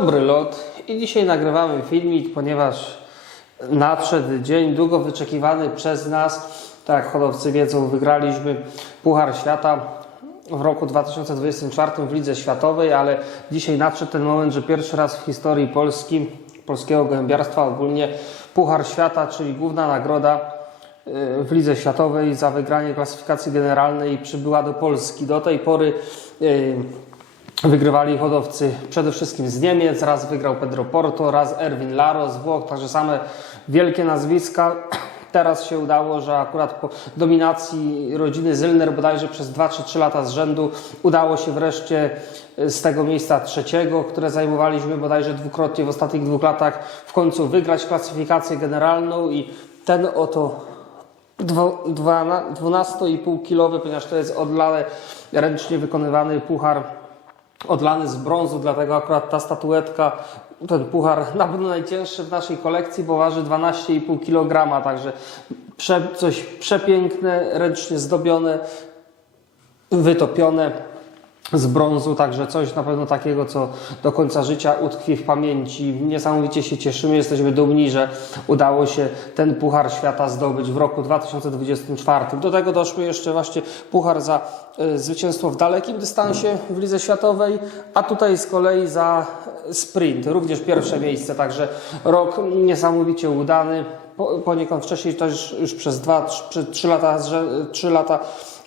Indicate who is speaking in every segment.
Speaker 1: Dobry lot i dzisiaj nagrywamy filmik, ponieważ nadszedł dzień długo wyczekiwany przez nas. Tak jak hodowcy wiedzą, wygraliśmy Puchar Świata w roku 2024 w Lidze Światowej, ale dzisiaj nadszedł ten moment, że pierwszy raz w historii Polski, polskiego gołębiarstwa ogólnie Puchar Świata, czyli główna nagroda y, w Lidze Światowej za wygranie klasyfikacji generalnej przybyła do Polski. Do tej pory y, Wygrywali hodowcy przede wszystkim z Niemiec, raz wygrał Pedro Porto, raz Erwin Laro z Włoch, także same wielkie nazwiska. Teraz się udało, że akurat po dominacji rodziny Zylner bodajże przez 2 czy 3 lata z rzędu udało się wreszcie z tego miejsca trzeciego, które zajmowaliśmy bodajże dwukrotnie w ostatnich dwóch latach, w końcu wygrać klasyfikację generalną i ten oto dwo- dwana- 12,5-kilowy, ponieważ to jest odlane ręcznie wykonywany puchar odlany z brązu, dlatego akurat ta statuetka, ten puchar na pewno najcięższy w naszej kolekcji, bo waży 12,5 kg, także prze, coś przepiękne, ręcznie zdobione, wytopione z brązu, także coś na pewno takiego, co do końca życia utkwi w pamięci. Niesamowicie się cieszymy, jesteśmy dumni, że udało się ten Puchar Świata zdobyć w roku 2024. Do tego doszły jeszcze właśnie Puchar za y, zwycięstwo w dalekim dystansie w Lidze Światowej, a tutaj z kolei za sprint, również pierwsze miejsce, także rok niesamowicie udany. Po- Poniekąd wcześniej też już przez dwa, trzy, trzy lata, zrze- trzy lata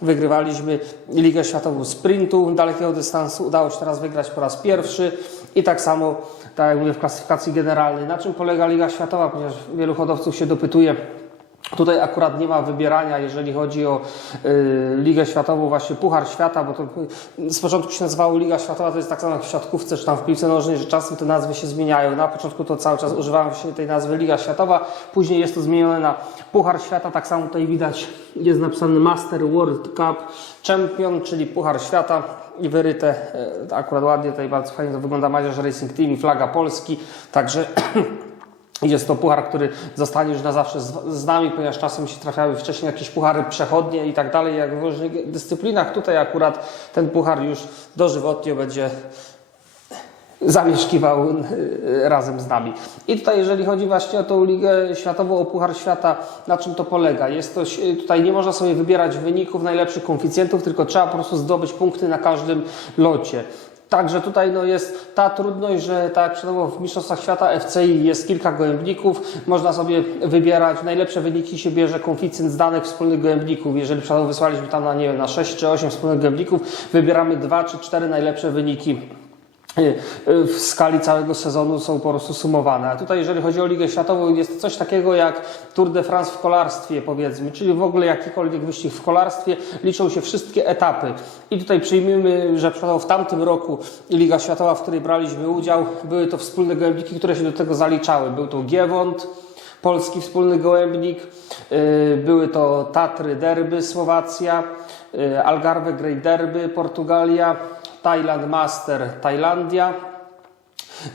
Speaker 1: wygrywaliśmy Ligę Światową Sprintu dalekiego dystansu. Udało się teraz wygrać po raz pierwszy i tak samo, tak jak mówię, w klasyfikacji generalnej. Na czym polega Liga Światowa? Ponieważ wielu hodowców się dopytuje, Tutaj akurat nie ma wybierania, jeżeli chodzi o y, Ligę Światową, właśnie Puchar Świata, bo to y, z początku się nazywało Liga Światowa, to jest tak samo jak w siatkówce czy tam w piłce nożnej, że czasem te nazwy się zmieniają. Na początku to cały czas używałem się tej nazwy Liga Światowa, później jest to zmienione na Puchar Świata, tak samo tutaj widać jest napisany Master World Cup Champion, czyli Puchar Świata i wyryte, y, akurat ładnie tutaj bardzo fajnie to wygląda Mazierz Racing Team i flaga Polski, także jest to puchar, który zostanie już na zawsze z, nami, ponieważ czasem się trafiały wcześniej jakieś puchary przechodnie i tak dalej, jak w różnych dyscyplinach. Tutaj akurat ten puchar już dożywotnio będzie zamieszkiwał y, razem z nami. I tutaj, jeżeli chodzi właśnie o tą Ligę Światową, o Puchar Świata, na czym to polega? Jest to, y, tutaj nie można sobie wybierać wyników najlepszych koeficjentów, tylko trzeba po prostu zdobyć punkty na każdym locie. Także tutaj no, jest ta trudność, że tak przykładowo w Mistrzostwach Świata FCI jest kilka gołębników, można sobie wybierać, najlepsze wyniki się bierze koeficjent z danych wspólnych gołębników. Jeżeli przykładowo wysłaliśmy tam na, nie wiem, na 6 czy 8 wspólnych gołębników, wybieramy 2 czy 4 najlepsze wyniki w skali całego sezonu są po prostu sumowane. A tutaj, jeżeli chodzi o Ligę Światową, jest coś takiego jak Tour de France w kolarstwie, powiedzmy, czyli w ogóle jakikolwiek wyścig w kolarstwie, liczą się wszystkie etapy. I tutaj przyjmijmy, że w tamtym roku Liga Światowa, w której braliśmy udział, były to wspólne gołębniki, które się do tego zaliczały. Był to Giewont, polski wspólny gołębnik, y, były to Tatry Derby, Słowacja, y, Algarve Great Derby, Portugalia, Thailand Master, Tajlandia,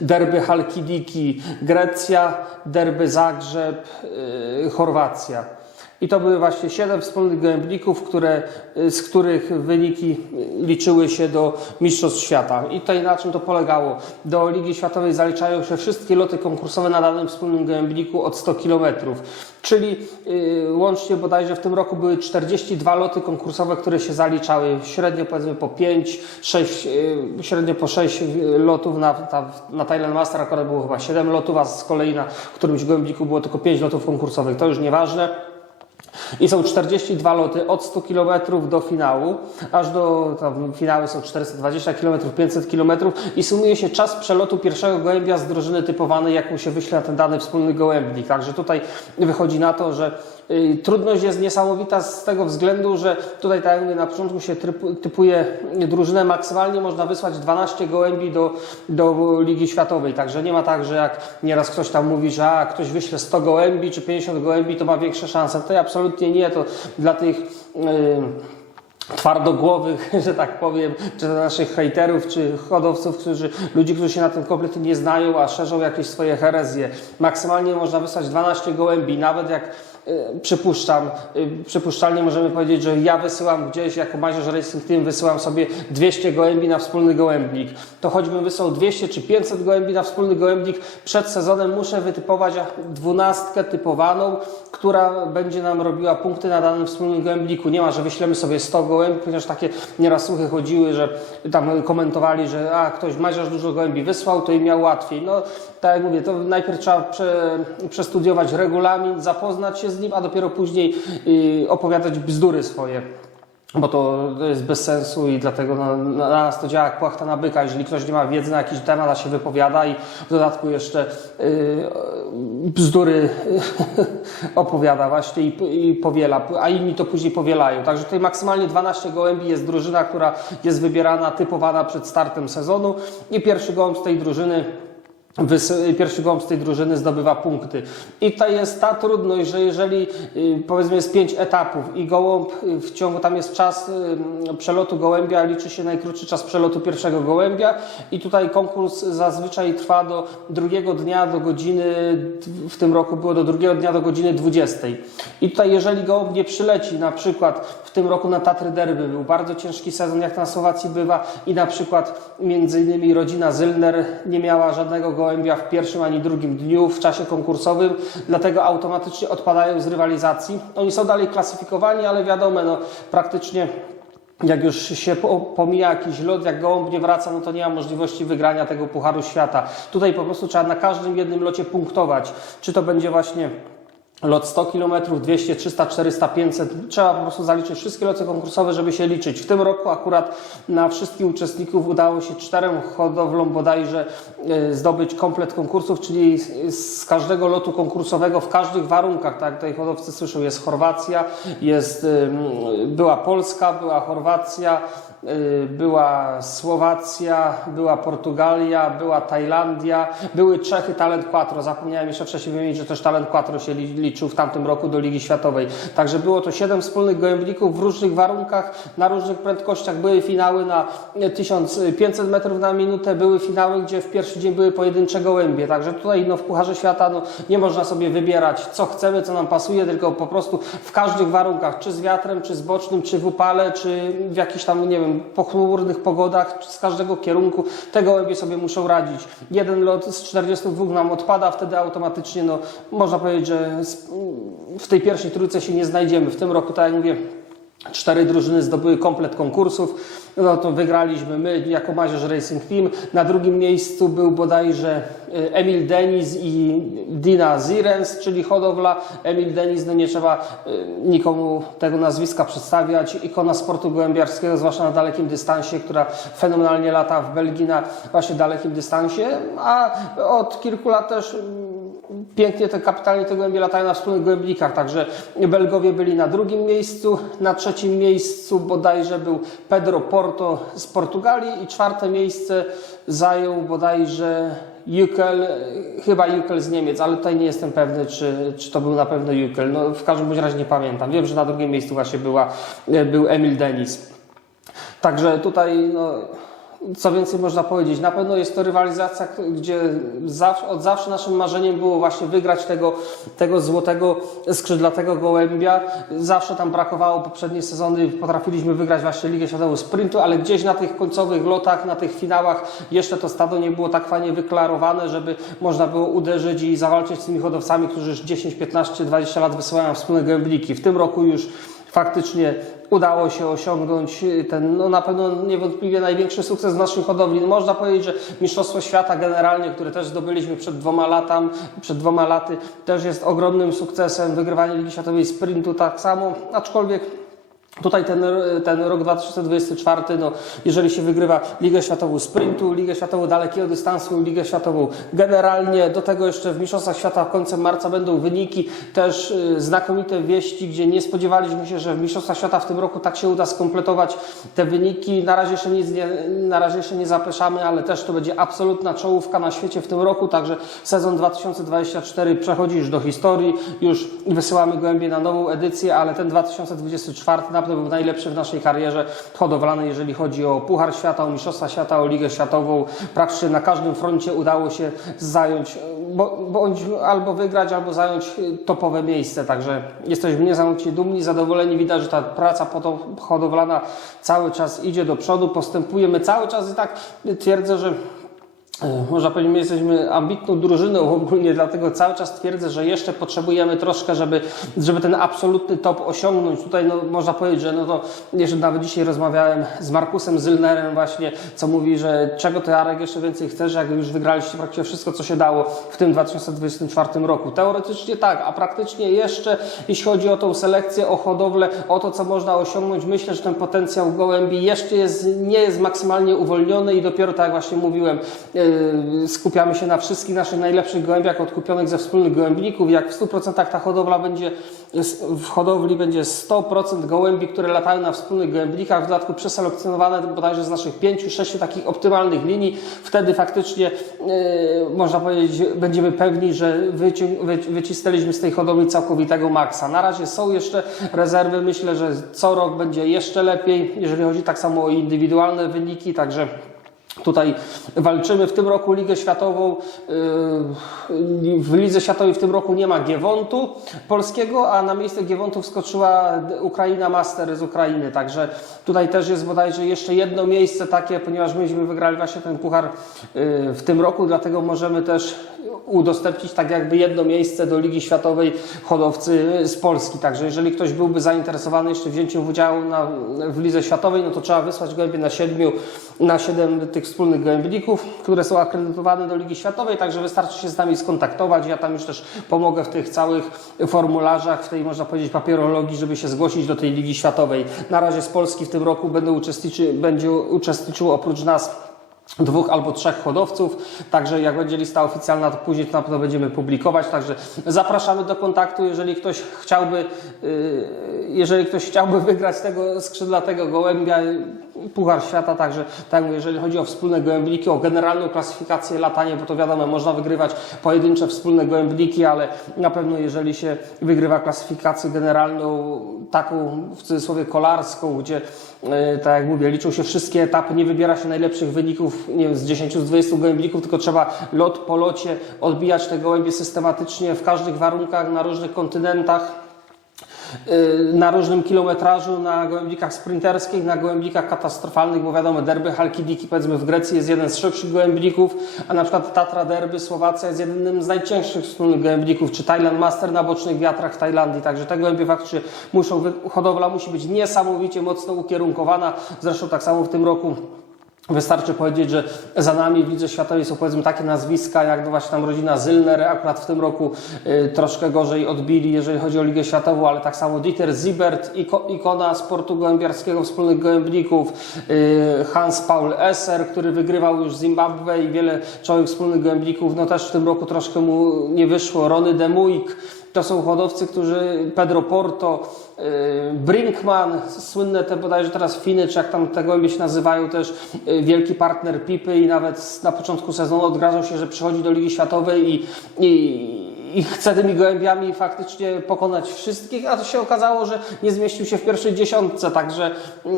Speaker 1: derby Halkidiki, Grecja, derby Zagrzeb, yy, Chorwacja. I to były właśnie siedem wspólnych gołębników, które, y, z których wyniki y, liczyły się do Mistrzostw Świata. I tutaj na czym to polegało? Do Ligi Światowej zaliczają się wszystkie loty konkursowe na danym wspólnym gołębniku od 100 km. Czyli yy, łącznie bodajże w tym roku były 42 loty konkursowe, które się zaliczały. Średnio powiedzmy po 5, 6, yy, średnio po 6 lotów na, na, na Thailand Master akurat było chyba 7 lotów, a z kolei na którymś gołębniku było tylko 5 lotów konkursowych. To już nieważne. I są 42 loty od 100 km do finału, aż do tam, finały są 420 km, 500 km i sumuje się czas przelotu pierwszego gołębia z drużyny typowanej, jaką się wyśle na ten dany wspólny gołębnik. Także tutaj wychodzi na to, że trudność jest niesamowita z tego względu, że tutaj tak jak na początku się typuje drużynę maksymalnie można wysłać 12 gołębi do, do Ligi Światowej. Także nie ma tak, że jak nieraz ktoś tam mówi, że a, ktoś wyśle 100 gołębi czy 50 gołębi, to ma większe szanse. To absolutnie nie. To dla tych. Yy, twardogłowych, że tak powiem, czy naszych hejterów, czy hodowców, którzy, ludzi, którzy się na tym kompletnie nie znają, a szerzą jakieś swoje herezje. Maksymalnie można wysłać 12 gołębi, nawet jak y, przypuszczam, y, przypuszczalnie możemy powiedzieć, że ja wysyłam gdzieś jako Mazierz Racing Team, wysyłam sobie 200 gołębi na wspólny gołębnik. To choćbym wysłał 200 czy 500 gołębi na wspólny gołębnik, przed sezonem muszę wytypować dwunastkę typowaną, która będzie nam robiła punkty na danym wspólnym gołębniku. Nie ma, że wyślemy sobie 100 gołębi, ponieważ takie nieraz słuchy chodziły, że tam komentowali, że a, ktoś Mazierz dużo gołębi wysłał, to im miał łatwiej. No, tak jak mówię, to najpierw trzeba prze, przestudiować regulamin, zapoznać się z nim, a dopiero później y, opowiadać bzdury swoje. Bo to, to jest bez sensu i dlatego no, na nas to działa jak płachta na byka. Jeżeli ktoś nie ma wiedzy na jakiś temat, a się wypowiada i w dodatku jeszcze y, bzdury opowiada właśnie i, i powiela, a inni to później powielają. Także tutaj maksymalnie 12 gołębi jest drużyna, która jest wybierana, typowana przed startem sezonu i pierwszy gołąb z tej drużyny Pierwszy gołąb z tej drużyny zdobywa punkty. I to jest ta trudność, że jeżeli y, powiedzmy jest pięć etapów i gołąb y, w ciągu tam jest czas y, przelotu gołębia, liczy się najkrótszy czas przelotu pierwszego gołębia i tutaj konkurs zazwyczaj trwa do drugiego dnia do godziny, w tym roku było do drugiego dnia do godziny 20. I tutaj jeżeli gołąb nie przyleci, na przykład w tym roku na Tatry Derby był bardzo ciężki sezon, jak na Słowacji bywa i na przykład między innymi rodzina Zylner nie miała żadnego gołębia w pierwszym ani drugim dniu w czasie konkursowym, dlatego automatycznie odpadają z rywalizacji. Oni są dalej klasyfikowani, ale wiadomo, no, praktycznie jak już się po- pomija jakiś lot, jak gołąb nie wraca, no to nie ma możliwości wygrania tego Pucharu Świata. Tutaj po prostu trzeba na każdym jednym locie punktować. Czy to będzie właśnie lot 100 km, 200, 300, 400, 500. Trzeba po prostu zaliczyć wszystkie loty konkursowe, żeby się liczyć. W tym roku akurat na wszystkich uczestników udało się czterem hodowlom bodajże e, zdobyć komplet konkursów, czyli z- każdego lotu konkursowego w każdych warunkach, tak tutaj hodowcy słyszą, jest Chorwacja, jest, była Polska, była Chorwacja, była Słowacja, była Portugalia, była Tajlandia, były Czechy, Talent Quattro. Zapomniałem jeszcze wcześniej wymienić, że też Talent Quattro się li- liczył w tamtym roku do Ligi Światowej. Także było to siedem wspólnych gołębników w różnych warunkach, na różnych prędkościach. Były finały na 1500 metrów na minutę, były finały, gdzie w pierwszy dzień były pojedyncze gołębie. Także tutaj no, w Pucharze Świata no, nie można sobie wybierać, co chcemy, co nam pasuje, tylko po prostu w każdych warunkach, czy z wiatrem, czy z bocznym, czy w upale, czy w jakichś tam, nie wiem, pochmurnych pogodach, z każdego kierunku, te gołębie sobie muszą radzić. Jeden lot z 42 nam odpada, wtedy automatycznie, no, można powiedzieć, że w tej pierwszej trójce się nie znajdziemy. W tym roku, tak jak mówię, Cztery drużyny zdobyły komplet konkursów. No to wygraliśmy my jako Mazierz Racing Team. Na drugim miejscu był bodajże y, Emil Denis i Dina Zirens, czyli hodowla. Emil Denis, no nie trzeba y, nikomu tego nazwiska przedstawiać. Ikona sportu gołębiarskiego, zwłaszcza na dalekim dystansie, która fenomenalnie lata w Belgii na właśnie dalekim dystansie. A od kilku lat też pięknie te kapitalnie te gołębie latają na wspólnych gołębnikach, także Belgowie byli na drugim miejscu, na trzecim miejscu bodajże był Pedro Porto z Portugalii i czwarte miejsce zajął bodajże Jukel, chyba Jukel z Niemiec, ale tutaj nie jestem pewny, czy, czy to był na pewno Jukel. No, w każdym bądź razie nie pamiętam. Wiem, że na drugim miejscu właśnie była, był Emil Denis. Także tutaj no, co więcej można powiedzieć, na pewno jest to rywalizacja, gdzie od zawsze naszym marzeniem było właśnie wygrać tego, tego złotego skrzydlatego gołębia. Zawsze tam brakowało poprzednie sezony, potrafiliśmy wygrać właśnie Ligę Światową Sprintu, ale gdzieś na tych końcowych lotach, na tych finałach jeszcze to stado nie było tak fajnie wyklarowane, żeby można było uderzyć i zawalczyć z tymi hodowcami, którzy już 10, 15, 20 lat wysyłają wspólne gołębniki. W tym roku już faktycznie udało się osiągnąć ten, no na pewno niewątpliwie największy sukces naszej hodowli. No można powiedzieć, że Mistrzostwo Świata generalnie, które też zdobyliśmy przed dwoma latami, przed dwoma laty, też jest ogromnym sukcesem. Wygrywanie Ligi Światowej Sprintu tak samo, aczkolwiek Tutaj ten, ten rok 2024, no, jeżeli się wygrywa Ligę Światową Sprintu, Ligę Światową Dalekiego Dystansu, Ligę Światową generalnie, do tego jeszcze w Mistrzostwach Świata końcem marca będą wyniki, też y, znakomite wieści, gdzie nie spodziewaliśmy się, że w Mistrzostwach Świata w tym roku tak się uda skompletować te wyniki. Na razie jeszcze nic nie, na razie jeszcze nie zapeszamy, ale też to będzie absolutna czołówka na świecie w tym roku, także sezon 2024 przechodzi już do historii, już wysyłamy gołębie na nową edycję, ale ten 2024 na naprawdę był najlepszy w naszej karierze hodowlanej, jeżeli chodzi o Puchar Świata, o Mistrzostwa Świata, o Ligę Światową. Praktycznie na każdym froncie udało się zająć, bądź albo wygrać, albo zająć topowe miejsce. Także jesteśmy niesamowicie dumni, zadowoleni. Widać, że ta praca hodowlana cały czas idzie do przodu, postępujemy cały czas i tak twierdzę, że Można powiedzieć, my jesteśmy ambitną drużyną ogólnie, dlatego cały czas twierdzę, że jeszcze potrzebujemy troszkę, żeby, żeby ten absolutny top osiągnąć. Tutaj no, można powiedzieć, że no to jeszcze nawet dzisiaj rozmawiałem z Markusem Zylnerem właśnie, co mówi, że czego ty Arek jeszcze więcej chcesz, jak już wygraliście praktycznie wszystko, co się dało w tym 2024 roku. Teoretycznie tak, a praktycznie jeszcze, jeśli chodzi o tą selekcję, o hodowlę, o to, co można osiągnąć, myślę, że ten potencjał gołębi jeszcze jest, nie jest maksymalnie uwolniony i dopiero tak jak właśnie mówiłem, yy, skupiamy się na wszystkich naszych najlepszych gołębiach odkupionych ze wspólnych gołębników. Jak w 100% ta hodowla będzie, w hodowli będzie 100% gołębi, które latają na wspólnych gołębnikach, w dodatku przeselekcjonowane bodajże z naszych 5-6 takich optymalnych linii, wtedy faktycznie yy, można powiedzieć, będziemy pewni, że wycią- wy- wycisnęliśmy z tej hodowli całkowitego maksa. Na razie są jeszcze rezerwy, myślę, że co rok będzie jeszcze lepiej, jeżeli chodzi tak samo o indywidualne wyniki, także Tutaj walczymy w tym roku Ligę Światową. yy, W Lidze Światowej w tym roku nie ma Giewontu polskiego, a na miejsce Giewontu wskoczyła Ukraina Master z Ukrainy. Także tutaj też jest bodajże jeszcze jedno miejsce takie, ponieważ myśmy wygrali właśnie ten puchar yy, w tym roku, dlatego możemy też udostępnić tak jakby jedno miejsce do Ligi Światowej hodowcy z Polski. Także jeżeli ktoś byłby zainteresowany jeszcze wzięciem udziału na, w Lidze Światowej, no to trzeba wysłać gołębie na siedmiu, na siedem tych wspólnych gołębników, które są akredytowane do Ligi Światowej, także wystarczy się z nami skontaktować. Ja tam już też pomogę w tych całych formularzach, w tej można powiedzieć papierologii, żeby się zgłosić do tej Ligi Światowej. Na razie z Polski w tym roku będą uczestniczy, będzie uczestniczył oprócz nas dwóch albo trzech hodowców, także jak będzie lista oficjalna, to później to na pewno będziemy publikować, także zapraszamy do kontaktu, jeżeli ktoś chciałby, yy, jeżeli ktoś chciałby wygrać tego skrzydlatego gołębia, Puchar Świata, także tak mówię, jeżeli chodzi o wspólne gołębniki, o generalną klasyfikację latanie, bo to wiadomo, można wygrywać pojedyncze wspólne gołębniki, ale na pewno jeżeli się wygrywa klasyfikację generalną, taką w cudzysłowie kolarską, gdzie tak jak mówię, liczą się wszystkie etapy, nie wybiera się najlepszych wyników, nie wiem, z 10, z 20 gołębników, tylko trzeba lot po locie odbijać te gołębie systematycznie w każdych warunkach, na różnych kontynentach. Yy, na różnym kilometrażu, na gołębnikach sprinterskich, na gołębnikach katastrofalnych, bo wiadomo, derby Halkidiki powiedzmy w Grecji jest jeden z szybszych gołębników, a na przykład Tatra Derby Słowacja jest jednym z najcięższych wspólnych gołębników, czy Thailand Master na bocznych wiatrach w Tajlandii, także te gołębie faktycznie muszą, hodowla musi być niesamowicie mocno ukierunkowana, zresztą tak samo w tym roku Wystarczy powiedzieć, że za nami w Lidze Światowej są powiedzmy takie nazwiska, jak no właśnie tam rodzina Zylner, akurat w tym roku y, troszkę gorzej odbili, jeżeli chodzi o Ligę Światową, ale tak samo Dieter Zibert, iko, ikona sportu gołębiarskiego, wspólnych gołębników, y, Hans Paul Esser, który wygrywał już Zimbabwe i wiele czołowych wspólnych gołębników, no też w tym roku troszkę mu nie wyszło. Rony Demuik, to są hodowcy, którzy Pedro Porto, yy, Brinkman, słynne te bodajże teraz Finy, czy jak tam te gołębie się nazywają, też yy, wielki partner Pipy i nawet na początku sezonu odgrażał się, że przychodzi do Ligi Światowej i, i, i chce tymi gołębiami faktycznie pokonać wszystkich, a to się okazało, że nie zmieścił się w pierwszej dziesiątce, także yy,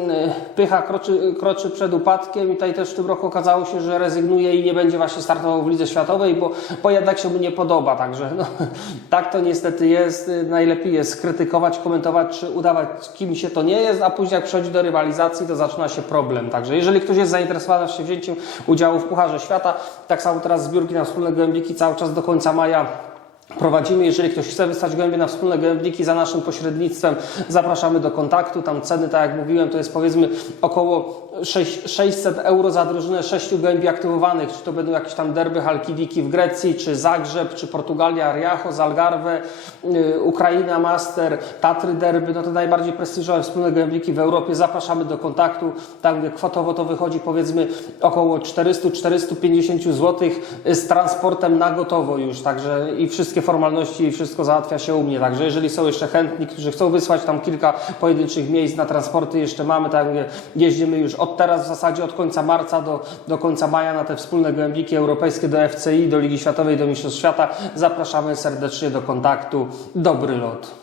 Speaker 1: pycha kroczy, kroczy przed upadkiem i tutaj też w tym roku okazało się, że rezygnuje i nie będzie właśnie startował w Lidze Światowej, bo, bo jednak się mu nie podoba, także no, tak to niestety jest. Najlepiej jest krytykować, komentować, czy udawać kim się to nie jest, a później jak przychodzi do rywalizacji, to zaczyna się problem. Także jeżeli ktoś jest zainteresowany właśnie wzięciem udziału w Pucharze Świata, tak samo teraz zbiórki na wspólne gołębniki cały czas do końca maja prowadzimy. Jeżeli ktoś chce wysłać gołębie na wspólne gołębniki za naszym pośrednictwem, zapraszamy do kontaktu. Tam ceny, tak jak mówiłem, to jest powiedzmy około 6, 600 euro za drużynę sześciu gołębi aktywowanych. Czy to będą jakieś tam derby Halkidiki w Grecji, czy Zagrzeb, czy Portugalia, Riacho, Algarve, yy, Ukraina Master, Tatry Derby, no to najbardziej prestiżowe wspólne gołębniki w Europie. Zapraszamy do kontaktu. Tam kwotowo to wychodzi powiedzmy około 400-450 zł z transportem na gotowo już. Także i wszystkie formalności i wszystko załatwia się u mnie. Także jeżeli są jeszcze chętni, którzy chcą wysłać tam kilka pojedynczych miejsc na transporty, jeszcze mamy, tak jak mówię, jeździmy już od teraz w zasadzie od końca marca do, do końca maja na te wspólne gołębniki europejskie do FCI, do Ligi Światowej, do Mistrzostw Świata. Zapraszamy serdecznie do kontaktu. Dobry lot.